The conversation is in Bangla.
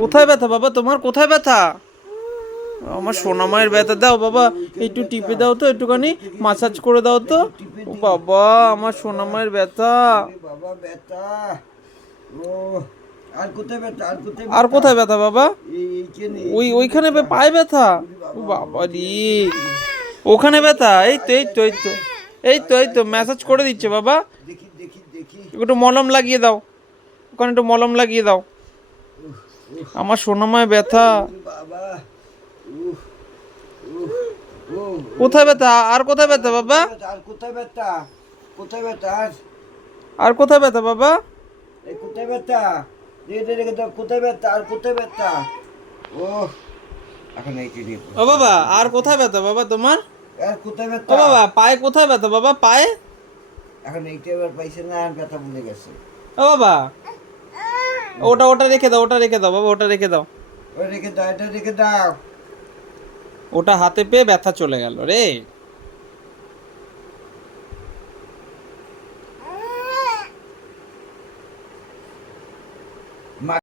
কোথায় ব্যথা বাবা তোমার? কোথায় ব্যথা? আমার সোনা মায়ের ব্যথা দাও বাবা, একটু টিপে দাও তো, একটুখানি মাসাজ করে দাও তো। ও বাবা, আমার সোনা মায়ের ব্যথা। বাবা ব্যথা। ও আর কোথায় ব্যথা? আর কোথায় আর ব্যথা? কোথায় ব্যথা বাবা? এইখানে ওইখানে ব্যথা। পায়ে ব্যথা? ও বাবা বাবা রে, ওখানে ব্যথা? এই তো এই তো এই তো এই তো ম্যাসাজ করে দিচ্ছে বাবা। দেখি দেখি দেখি। একটু মলম লাগিয়ে দাও, ওখানে একটু মলম লাগিয়ে দাও। আমার সোনামায় ব্যথা। বাবা উহ উহ উহ কোথায় ব্যথা? আর কোথায় ব্যথা বাবা? আর কোথায় ব্যথা? কোথায় ব্যথা? আর কোথায় ব্যথা বাবা? এই কোথায় ব্যথা? রেখে রেখে দাও। কোথায় ব্যথা? আর কোথায় ব্যথা? ও এখন এইটি দিয়ে ও বাবা, আর কোথায় ব্যথা বাবা তোমার? আর কোথায় ও ব্যথা? বাবা, পায়ে কোথায় ব্যথা বাবা? পায়ে? এখন এইটা এবার পাইছে না, আর ব্যথা ভুলে গেছে। ও বাবা, ওটা ওটা রেখে দাও, ওটা রেখে দাও বাবা, ওটা রেখে দাও। ও রেখে দাও, এটা রেখে দাও। ওটা হাতে পেয়ে ব্যথা চলে গেল রে।